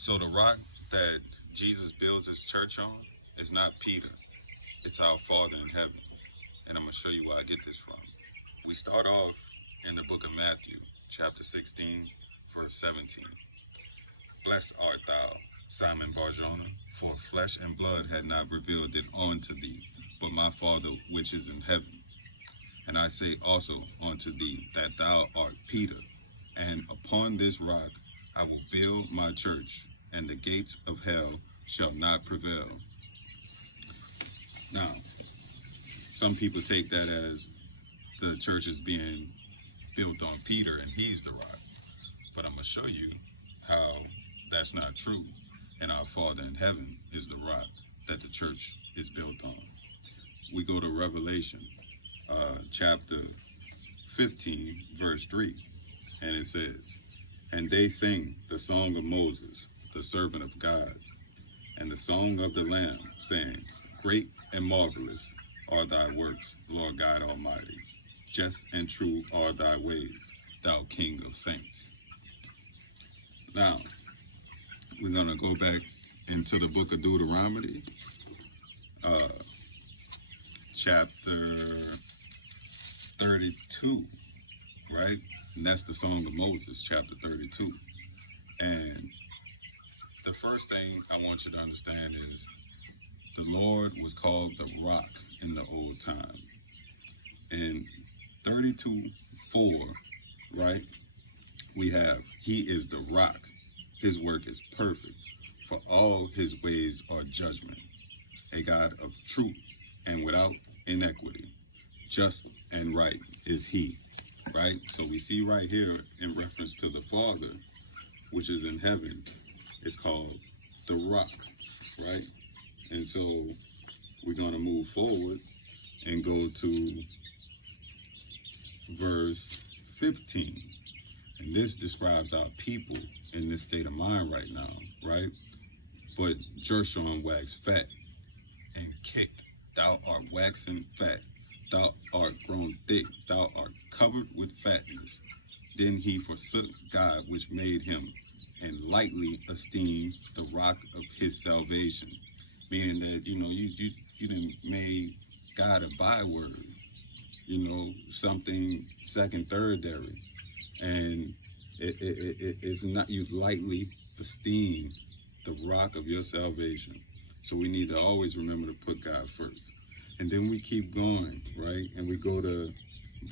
So the rock that Jesus builds his church on is not Peter. It's our Father in heaven. And I'm going to show you where I get this from. We start off in the book of Matthew, chapter 16, verse 17. Blessed art thou, Simon Barjona, for flesh and blood had not revealed it unto thee, but my Father which is in heaven. And I say also unto thee that thou art Peter, and upon this rock I will build my church, and the gates of hell shall not prevail. Now, some people take that as the church is being built on Peter and he's the rock. But I'm going to show you how that's not true. And our Father in heaven is the rock that the church is built on. We go to Revelation chapter 15, verse 3. And it says, and they sing the song of Moses, the servant of God, and the song of the Lamb, saying, great and marvelous are thy works, Lord God Almighty. Just and true are thy ways, thou King of saints. Now, we're going to go back into the book of Deuteronomy, chapter 32, right? And that's the Song of Moses, chapter 32. And the first thing I want you to understand is the Lord was called the rock in the old time. In 32:4, right, we have, he is the rock. His work is perfect, for all his ways are judgment. A God of truth and without inequity. Just and right is he, right? So we see right here in reference to the Father, which is in heaven, it's called the rock, right? And so we're going to move forward and go to verse 15. And this describes our people in this state of mind right now, right? But Gershon waxed fat and kicked. Thou art waxen fat. Thou art grown thick. Thou art covered with fatness. Then he forsook God which made him, and lightly esteemed the rock of his salvation. Meaning that, you done made God a byword, something second, thirdary. And it's not, you lightly esteem the rock of your salvation. So we need to always remember to put God first. And then we keep going, right? And we go to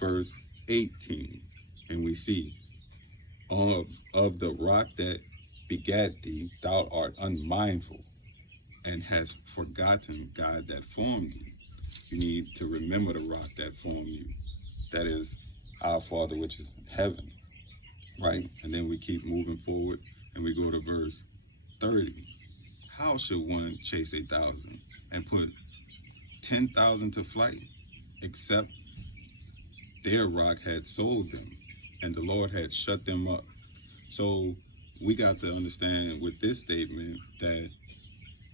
verse 18, and we see, of the rock that begat thee, thou art unmindful, and hast forgotten God that formed thee. You need to remember the rock that formed you. That is our Father which is in heaven, right? And then we keep moving forward, and we go to verse 30. How shall one chase 1,000 and put 10,000 to flight, except their rock had sold them, and the Lord had shut them up? So we got to understand with this statement that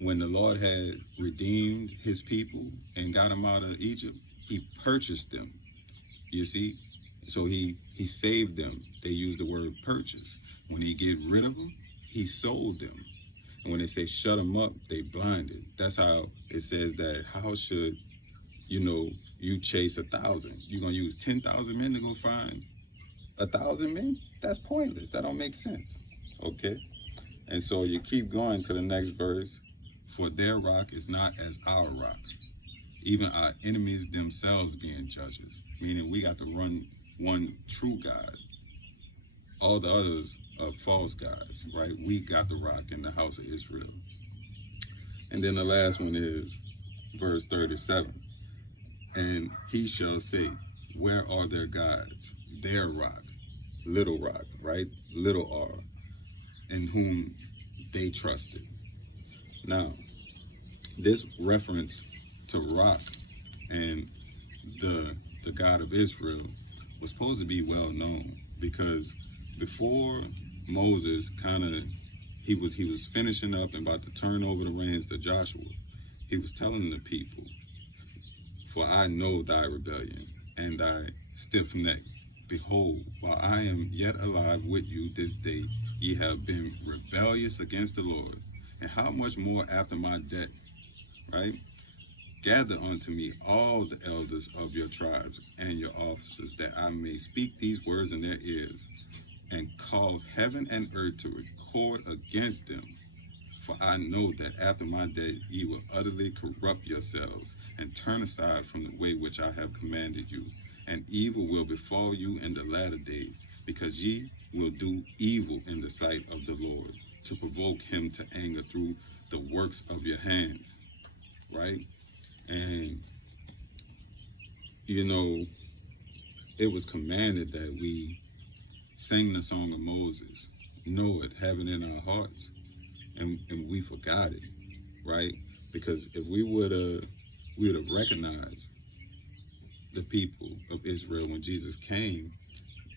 when the Lord had redeemed his people and got them out of Egypt, he purchased them. You see? So he saved them. They use the word purchase. When he get rid of them, he sold them. And when they say shut them up, they blinded. That's how it says that how should, you chase 1,000? You're going to use 10,000 men to go find 1,000 men? That's pointless. That don't make sense. Okay? And so you keep going to the next verse. For their rock is not as our rock, even our enemies themselves being judges. Meaning we got to run one true God. All the others are false gods, right? We got the rock in the house of Israel. And then the last one is verse 37. And he shall say, where are their gods? Their rock, little rock, right? Little r, in whom they trusted. Now, this reference to rock and the God of Israel was supposed to be well known, because before Moses he was finishing up and about to turn over the reins to Joshua, he was telling the people, for I know thy rebellion and thy stiff neck. Behold, while I am yet alive with you this day, Ye have been rebellious against the Lord. And how much more after my death, right? Gather unto me all the elders of your tribes and your officers, that I may speak these words in their ears, and call heaven and earth to record against them. For I know that after my death ye will utterly corrupt yourselves, and turn aside from the way which I have commanded you. And evil will befall you in the latter days, because ye will do evil in the sight of the Lord, to provoke him to anger through the works of your hands. Right? And, it was commanded that we sing the song of Moses, know it, have it in our hearts, and we forgot it, right? Because if we would have recognized the people of Israel when Jesus came,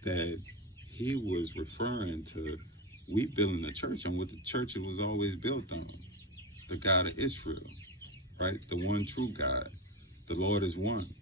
that he was referring to we building the church on what the church was always built on, the God of Israel, right? The one true God. The Lord is one.